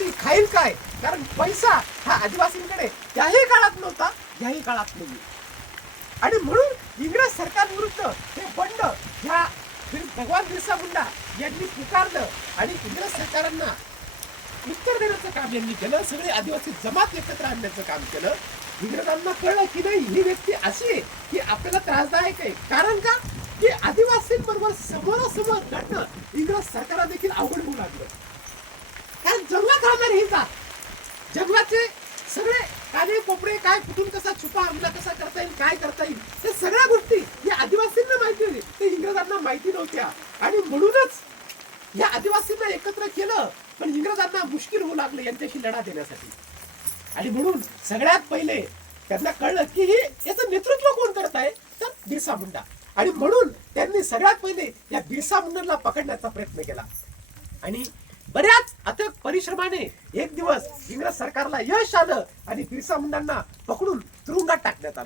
आदिवासी खाईल काय, कारण पैसा हा आदिवासींकडे त्याही काळात नव्हता, याही काळात नाही. आणि म्हणून इंग्रज सरकार विरुद्ध हे बंड ह्या भगवान बिरसा मुंडा यांनी पुकारलं आणि इंग्रज सरकारांना उत्तर देण्याचं काम यांनी केलं. सगळे आदिवासी जमात एकत्र आणण्याचं काम केलं. इंग्रजांना कळलं की नाही, ही व्यक्ती अशी आहे की आपल्याला त्रासदायक आहे. कारण का की आदिवासींबरोबर समोरासमोर लढणं इंग्रज सरकारला देखील अवघड होऊ लागलं. कारण जंगलात राहणारी ही जात, जंगलाचे सगळे काने कोपडे, काय कुठून कसा छुपा हमला कसा करता येईल, काय करता येईल, ते सगळ्या गोष्टी या आदिवासींना माहिती होती, ते इंग्रजांना माहिती नव्हत्या. आणि म्हणूनच या आदिवासींना एकत्र केलं, पण इंग्रजांना मुश्किल होऊ लागलं यांच्याशी लढा देण्यासाठी. आणि म्हणून सगळ्यात पहिले त्यांना कळलं की हे याचं नेतृत्व कोण करत आहे, तर बिरसा मुंडा. आणि म्हणून त्यांनी सगळ्यात पहिले या बिरसा मुंडाला पकडण्याचा प्रयत्न केला. आणि बऱ्याच अथक परिश्रमाने एक दिवस इंग्रज सरकारला यश आलं आणि बिरसा मुंडांना पकडून तुरुंगात टाकण्यात आलं.